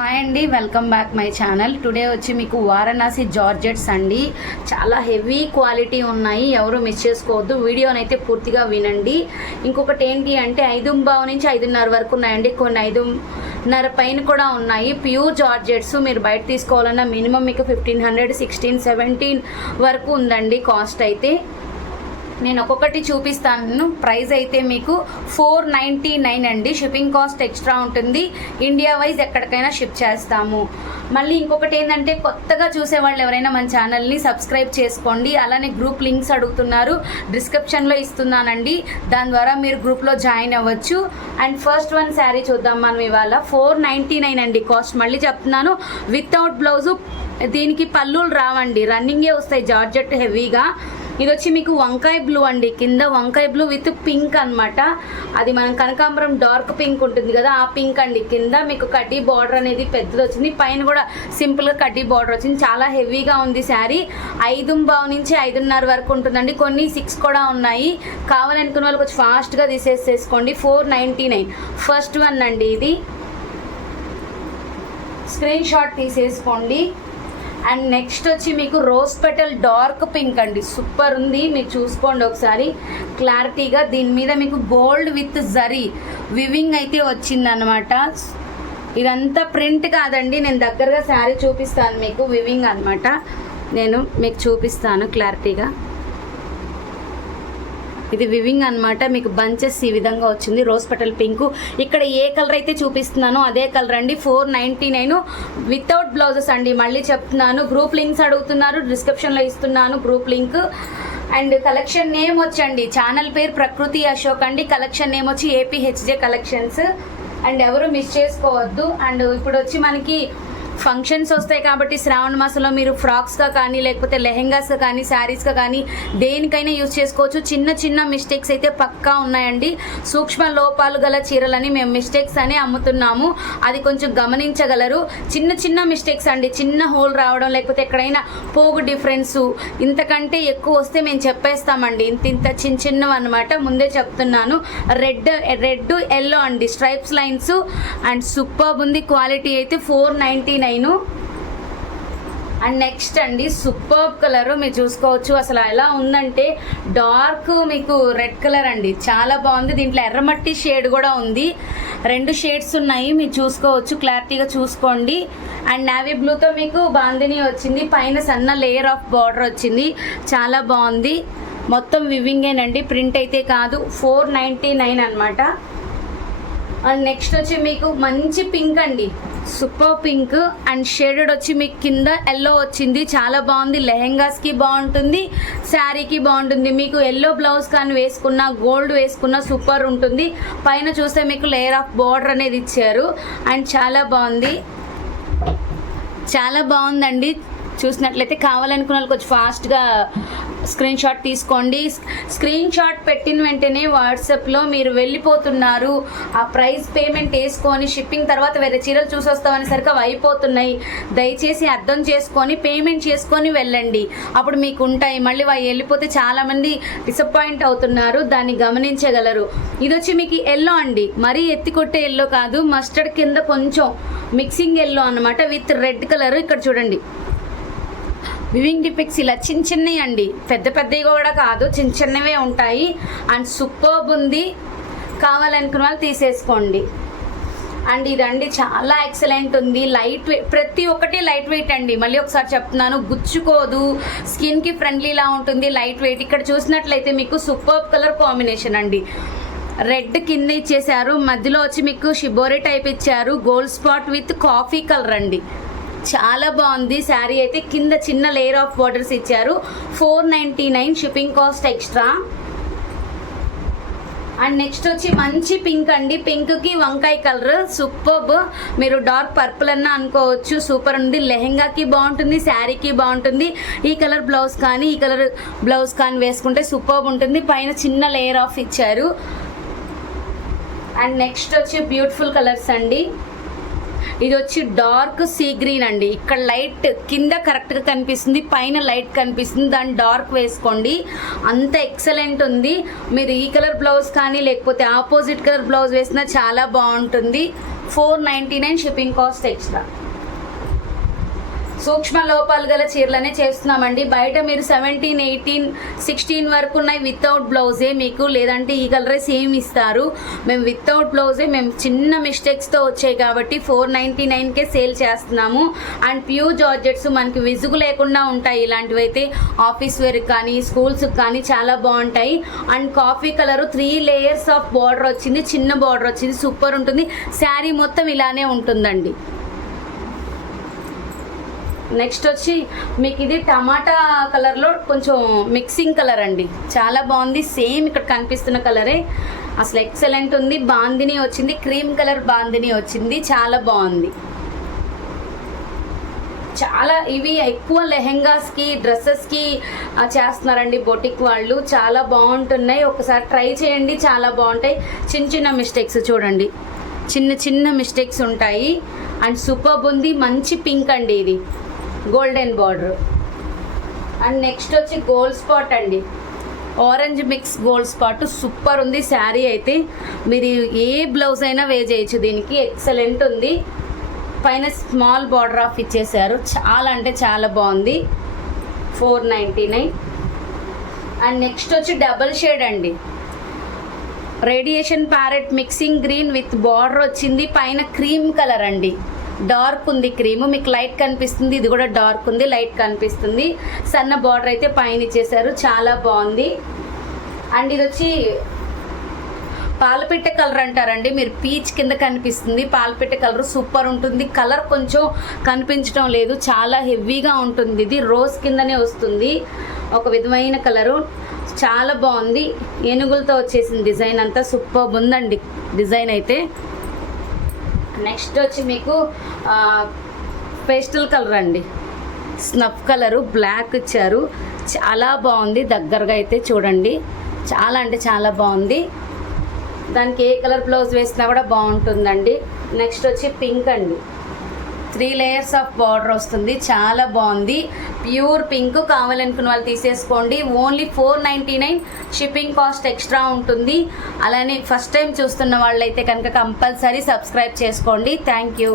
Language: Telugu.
హాయ్ అండి welcome back my channel today వచ్చి మీకు వారణాసి జార్జెట్స్ అండి. చాలా హెవీ క్వాలిటీ ఉన్నాయి ఎవరు మిస్ చేసుకోవద్దు. వీడియోనైతే పూర్తిగా వినండి. ఇంకొకటి ఏంటి అంటే ఐదు బావు నుంచి ఐదున్నర వరకు ఉన్నాయండి. కొన్ని ఐదున్నర పైన కూడా ఉన్నాయి. ప్యూర్ జార్జెట్స్ మీరు బయట తీసుకోవాలన్నా మినిమం మీకు ఫిఫ్టీన్ హండ్రెడ్ సిక్స్టీన్ సెవెంటీన్ వరకు ఉందండి కాస్ట్ అయితే. నేను ఒక్కొక్కటి చూపిస్తాను. ప్రైస్ అయితే మీకు ఫోర్ నైంటీ నైన్ అండి. షిప్పింగ్ కాస్ట్ ఎక్స్ట్రా ఉంటుంది. ఇండియా వైజ్ ఎక్కడికైనా షిప్ చేస్తాము. మళ్ళీ ఇంకొకటి ఏంటంటే కొత్తగా చూసే వాళ్ళు ఎవరైనా మన ఛానల్ని సబ్స్క్రైబ్ చేసుకోండి. అలానే గ్రూప్ లింక్స్ అడుగుతున్నారు. డిస్క్రిప్షన్లో ఇస్తున్నానండి. దాని ద్వారా మీరు గ్రూప్లో జాయిన్ అవ్వచ్చు. అండ్ ఫస్ట్ వన్ శారీ చూద్దాం మనం ఇవాళ. ఫోర్ నైంటీ నైన్ అండి కాస్ట్. మళ్ళీ చెప్తున్నాను. వితౌట్ బ్లౌజు దీనికి పల్లులు రావండి. రన్నింగే వస్తాయి. జార్జెట్ హెవీగా. ఇది వచ్చి మీకు వంకాయ బ్లూ అండి. కింద వంకాయ బ్లూ విత్ పింక్ అన్నమాట. అది మనం కనకాంబరం డార్క్ పింక్ ఉంటుంది కదా ఆ పింక్ అండి. కింద మీకు కడ్డీ బార్డర్ అనేది పెద్దది వచ్చింది పైన కూడా సింపుల్గా కడ్డీ బార్డర్ వచ్చింది. చాలా హెవీగా ఉంది శారీ. ఐదు బావు నుంచి ఐదున్నర వరకు ఉంటుందండి. కొన్ని సిక్స్ కూడా ఉన్నాయి. కావాలనుకున్న వాళ్ళు కొంచెం ఫాస్ట్గా తీసేసేసుకోండి. Four ninety nine. First one అండి ఇది. స్క్రీన్ షాట్ తీసేసుకోండి. అండ్ నెక్స్ట్ వచ్చి మీకు రోజ్ పెటల్ డార్క్ పింక్ అండి. సూపర్ ఉంది. మీరు చూసుకోండి ఒకసారి. క్లారిటీగా దీని మీద మీకు గోల్డ్ విత్ జరీ వివింగ్ అయితే వచ్చిందనమాట ఇదంతా ప్రింట్ కాదండి. నేను దగ్గరగా శారీ చూపిస్తాను మీకు. వివింగ్ అన్నమాట. నేను మీకు చూపిస్తాను క్లారిటీగా. ఇది వివింగ్ అన్నమాట. మీకు బంచెస్ ఈ విధంగా వచ్చింది. Rose petal pink. ఇక్కడ ఏ కలర్ అయితే చూపిస్తున్నానో అదే కలర్ అండి. Four ninety nine without blouses అండి. మళ్ళీ చెప్తున్నాను. గ్రూప్ లింక్స్ అడుగుతున్నారు. డిస్క్రిప్షన్లో ఇస్తున్నాను group link. And collection name వచ్చండి. ఛానల్ పేరు ప్రకృతి అశోక్ అండి. కలెక్షన్ నేమ్ వచ్చి ఏపీహెచ్జే కలెక్షన్స్. అండ్ ఎవరు మిస్ చేసుకోవద్దు. అండ్ ఇప్పుడు వచ్చి మనకి ఫంక్షన్స్ వస్తాయి కాబట్టి శ్రావణ మాసంలో మీరు ఫ్రాక్స్గా కానీ లేకపోతే లెహెంగాస్గా కానీ శారీస్గా కానీ దేనికైనా యూజ్ చేసుకోవచ్చు. చిన్న చిన్న మిస్టేక్స్ అయితే పక్కా ఉన్నాయండి. సూక్ష్మ లోపాలు గల చీరలని మేము మిస్టేక్స్ అని అమ్ముతున్నాము. అది కొంచెం గమనించగలరు. చిన్న చిన్న మిస్టేక్స్ అండి. చిన్న హోల్ రావడం లేకపోతే ఎక్కడైనా పోగు డిఫరెన్సు ఇంతకంటే ఎక్కువ వస్తే మేము చెప్పేస్తామండి. ఇంత ఇంత చిన్న చిన్నవి అనమాట ముందే చెప్తున్నాను. రెడ్ రెడ్ ఎల్లో అండి. స్ట్రైప్స్ లైన్స్ అండ్ సూపర్ ఉంది. క్వాలిటీ అయితే four ninety nine and next అండి సూపర్ కలర్ మీరు చూసుకోవచ్చు. అసలు ఎలా ఉందంటే డార్క్ మీకు రెడ్ కలర్ అండి. చాలా బాగుంది. దీంట్లో ఎర్రమట్టి షేడ్ కూడా ఉంది. రెండు షేడ్స్ ఉన్నాయి. మీరు చూసుకోవచ్చు. క్లారిటీగా చూసుకోండి. అండ్ నావీ బ్లూతో మీకు బాందిని వచ్చింది. పైన సన్న లేయర్ ఆఫ్ బార్డర్ వచ్చింది. చాలా బాగుంది. మొత్తం వివింగేనండి ప్రింట్ అయితే కాదు. ఫోర్ నైంటీ నైన్ అనమాట అండ్ నెక్స్ట్ వచ్చి మీకు మంచి పింక్ అండి. సూపర్ పింక్ అండ్ షేడెడ్ వచ్చి మీకు కింద ఎల్లో వచ్చింది. చాలా బాగుంది. లెహెంగాస్కి బాగుంటుంది. శారీకి బాగుంటుంది. మీకు ఎల్లో బ్లౌజ్ కానీ వేసుకున్న గోల్డ్ వేసుకున్న సూపర్ ఉంటుంది. పైన చూస్తే మీకు లేయర్ ఆఫ్ బార్డర్ అనేది ఇచ్చారు. అండ్ చాలా బాగుంది. చాలా బాగుందండి. చూసినట్లయితే కావాలనుకున్న వాళ్ళకి కొంచెం ఫాస్ట్గా స్క్రీన్ షాట్ తీసుకోండి. స్క్రీన్ షాట్ పెట్టిన వెంటనే వాట్సాప్లో మీరు వెళ్ళిపోతున్నారు. ఆ ప్రైస్ పేమెంట్ వేసుకొని షిప్పింగ్ తర్వాత వేరే చీరలు చూసొస్తామనేసరికి అవి అయిపోతున్నాయి. దయచేసి అర్థం చేసుకొని పేమెంట్ చేసుకొని వెళ్ళండి. అప్పుడు మీకు ఉంటాయి. మళ్ళీ అవి వెళ్ళిపోతే చాలామంది డిసప్పాయింట్ అవుతున్నారు. దాన్ని గమనించగలరు. ఇది వచ్చి మీకు ఎల్లో అండి. మరీ ఎత్తి కొట్టే ఎల్లో కాదు. మస్టర్డ్ కింద కొంచెం మిక్సింగ్ ఎల్లో అనమాట విత్ రెడ్ కలర్ ఇక్కడ చూడండి. వివింగ్ డిఫెక్ట్స్ ఇలా చిన్న చిన్నవి అండి. పెద్ద పెద్దవి కూడా కాదు చిన్న చిన్నవే ఉంటాయి. అండ్ సూపర్బ్ ఉంది. కావాలనుకున్న వాళ్ళు తీసేసుకోండి. అండ్ ఇదండి చాలా ఎక్సలెంట్ ఉంది. లైట్ వెయిట్ ప్రతి ఒక్కటి లైట్ వెయిట్ అండి. మళ్ళీ ఒకసారి చెప్తున్నాను గుచ్చుకోదు. స్కిన్కి ఫ్రెండ్లీలా ఉంటుంది లైట్ వెయిట్. ఇక్కడ చూసినట్లయితే మీకు సూపర్ కలర్ కాంబినేషన్ అండి. రెడ్ కింద ఇచ్చేసారు మధ్యలో వచ్చి మీకు షిబోరి టైప్ ఇచ్చారు. Gold spot with coffee colour అండి. చాలా బాగుంది. శారీ అయితే కింద చిన్న లేయర్ ఆఫ్ బార్డర్స్ ఇచ్చారు. Four ninety nine shipping cost extra and next వచ్చి మంచి పింక్ అండి. పింక్కి వంకాయ కలర్ సూపర్బ్ మీరు డార్క్ పర్పుల్ అన్న అనుకోవచ్చు. సూపర్ ఉంది. లెహెంగాకి బాగుంటుంది. శారీకి బాగుంటుంది. ఈ కలర్ బ్లౌజ్ కానీ ఈ కలర్ బ్లౌజ్ కానీ వేసుకుంటే సూపర్బ్ ఉంటుంది. పైన చిన్న లేయర్ ఆఫ్ ఇచ్చారు. అండ్ నెక్స్ట్ వచ్చి బ్యూటిఫుల్ కలర్స్ అండి. ఇది వచ్చి డార్క్ సీ గ్రీన్ అండి. ఇక్కడ లైట్ కింద కరెక్ట్గా కనిపిస్తుంది పైన లైట్ కనిపిస్తుంది. దాన్ని డార్క్ వేసుకోండి. అంత ఎక్సలెంట్ ఉంది. మీరు ఈ కలర్ బ్లౌజ్ కానీ లేకపోతే ఆపోజిట్ కలర్ బ్లౌజ్ వేసినా చాలా బాగుంటుంది. Four ninety nine shipping cost extra సూక్ష్మ లోపాలు గల చీరలనే చేస్తున్నామండి. బయట మీరు సెవెంటీన్ ఎయిటీన్ సిక్స్టీన్ వరకు ఉన్నాయి వితౌట్ బ్లౌజే మీకు లేదంటే ఈ కలరే సేమ్ ఇస్తారు. మేము వితౌట్ బ్లౌజే మేము చిన్న మిస్టేక్స్తో వచ్చాయి కాబట్టి ఫోర్ నైంటీ నైన్కే సేల్ చేస్తున్నాము. అండ్ ప్యూర్ జార్జెట్స్ మనకి విసుగు లేకుండా ఉంటాయి. ఇలాంటివి అయితే ఆఫీస్ వేర్ కానీ స్కూల్స్కి కానీ చాలా బాగుంటాయి. And coffee colour three layers of border వచ్చింది. చిన్న బార్డర్ వచ్చింది. సూపర్ ఉంటుంది. శారీ మొత్తం ఇలానే ఉంటుందండి. నెక్స్ట్ వచ్చి మీకు ఇది టమాటా కలర్లో కొంచెం మిక్సింగ్ కలర్ అండి. చాలా బాగుంది. సేమ్ ఇక్కడ కనిపిస్తున్న కలరే అసలు ఎక్సలెంట్ ఉంది. బాందిని వచ్చింది. క్రీమ్ కలర్ బాందిని వచ్చింది. చాలా బాగుంది. చాలా ఇవి ఎక్కువ లెహెంగాస్కి డ్రెస్సెస్కి చేస్తున్నారండి బొటిక్ వాళ్ళు. చాలా బాగుంటున్నాయి. ఒకసారి ట్రై చేయండి. చాలా బాగుంటాయి. చిన్న చిన్న మిస్టేక్స్ చూడండి. చిన్న చిన్న మిస్టేక్స్ ఉంటాయి. అండ్ సూపర్ ఉంది. మంచి పింక్ అండి ఇది. Golden border. అండ్ నెక్స్ట్ వచ్చి గోల్డ్ స్పాట్ అండి. Orange mix gold spot. Super ఉంది. శారీ అయితే మీరు ఏ బ్లౌజ్ అయినా వే చేయొచ్చు. దీనికి ఎక్సలెంట్ ఉంది. పైన స్మాల్ బార్డర్ ఆఫ్ ఇచ్చేసారు చాలా అంటే చాలా బాగుంది. Four ninety nine. And next వచ్చి డబల్ షేడ్ అండి. Radiation parrot mixing green with border వచ్చింది. పైన క్రీమ్ కలర్ అండి. డార్క్ ఉంది క్రీమ్. మీకు లైట్ కనిపిస్తుంది ఇది కూడా డార్క్ ఉంది లైట్ కనిపిస్తుంది. సన్న బార్డర్ అయితే పైన ఇచ్చేసారు చాలా బాగుంది. అండ్ ఇది వచ్చి పాలపిట్ట కలర్ అంటారండి మీరు పీచ్ కింద కనిపిస్తుంది. పాలపిట్ట కలర్ సూపర్ ఉంటుంది. కలర్ కొంచెం కనిపించడం లేదు చాలా హెవీగా ఉంటుంది. ఇది రోజ్ కిందనే వస్తుంది ఒక విధమైన కలరు. చాలా బాగుంది. ఏనుగులతో వచ్చేసింది డిజైన్ అంతా సూపర్ ఉందండి డిజైన్ అయితే. నెక్స్ట్ వచ్చి మీకు పేస్టల్ కలర్ అండి. స్నఫ్ కలరు బ్లాక్ ఇచ్చారు. చాలా బాగుంది దగ్గరగా అయితే చూడండి. చాలా అంటే చాలా బాగుంది. దానికి ఏ కలర్ బ్లౌజ్ వేసినా కూడా బాగుంటుందండి. నెక్స్ట్ వచ్చి పింక్ అండి. త్రీ లేయర్స్ ఆఫ్ బార్డర్ వస్తుంది. చాలా బాగుంది. ప్యూర్ పింక్ కావాలనుకున్న వాళ్ళు తీసేసుకోండి. Only four ninety nine shipping cost extra ఉంటుంది. అలానే ఫస్ట్ టైం చూస్తున్న వాళ్ళైతే కనుక కంపల్సరీ సబ్స్క్రైబ్ చేసుకోండి. Thank you.